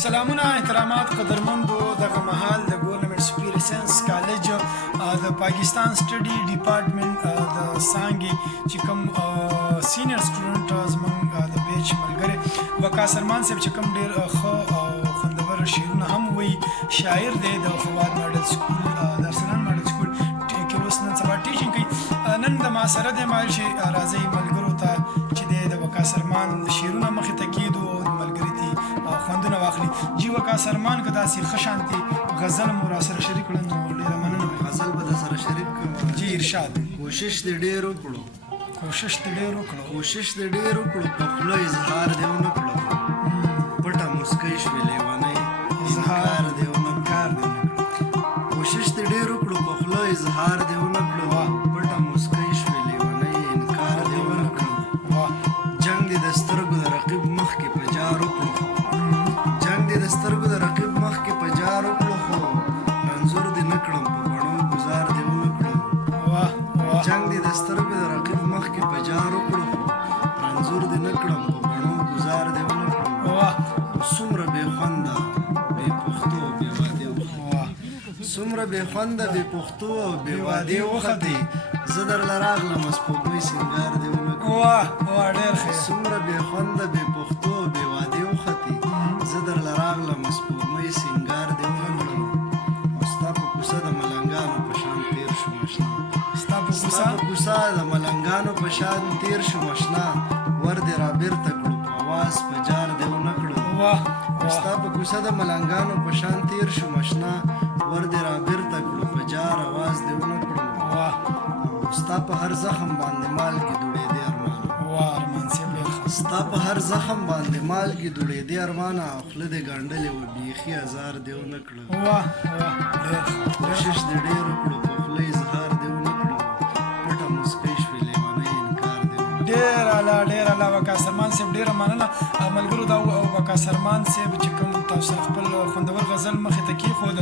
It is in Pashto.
سلامونه احترامات قدرمندو دغه مهال د ګورنمنټ سپیر ساينس کالج د پاکستان سټډي ډپارټمنټ د څانګې چې کوم سینیئر سټوډنټ زموږ د بیچ ملګری وقاص سرمان صاحب چې کوم ډېر ښه او خوندور شعرونه هم وایي شاعر دی د فواد ماډل سکول د ارسلان ماډل سکول کې اوس نن سبا ټیچینګ کوي نن د ما سره دی مایل شي راځئ ملګرو ته چې دی د وقاص سرمان شعرونه مخې ته کېدو ملګري دي خوندونه واخلي جی وقاص سرمان که داسې ښه شانتې غزل مو راسره شریک کړل نو ډېره مننه غزل به درسره شریک کړم جی ارشاد کوشش دې ډېر وکړو کوشش دې ډېر وکړو په خوله اظهار دې ونه کړو پټه مسکۍ شوې لیونۍ اظهار دې ونه کړو کوشش دې ډېر وکړو په خوله اظهار دې ونه کړو پټه مسکۍ شوې لیونۍ انکار دې ونه کړو جنګ دې د سترګو د رقیب مخکې په جار وکړو خو رنځور دې نه کړم په بڼو ګزار دې ونه کړم جنګ دې د سترګو د رقیب مخکې په جار وکړو خو رنځور دې نه کړم په بڼو ګزار دې ونه کړم څومره بې خونده بې پښتو بې وادې څومره بې خونده بې پښتو او بې وادې وختې زه درله راغلم سپوږمۍ سینګار دې ونه کړم څومره بې خونده بې پښتو او بې وادې وختې زه درله راغلم سپوږمۍ سینګار دې ونه کړم او ستا په کوڅه د ملنګانو په شان تېر شوم اشنا ستا په کوڅه د ملنګانو په شان تېر شوم اشنا ور دې را بېرته کړو په اواز په جار دې ونه کړو ستا په کوڅه د ملنګانو په شان تېر شوم اشنا ور دې را بېرته کړو په جار اواز دې ونه کړو ستا په هر زخم باندې مالګې دوړېدې ارمانه ستا په هر زخم باندې مالګې دوړېدې ارمانه او خوله دې ګنډلې وه بیخي ازار دې ونه کړو کوشش دې ډېر وکړو په خوله اظهار دې ونه کړو پټه مسکۍ شوې لیونۍ انکار دې ډېر اعلی وقاص سرمان صاحب ډېره مننه ملګرو دا وقاص سرمان صاحب چې کوم تاسو خپل خوندور غزل مخې ته کېښود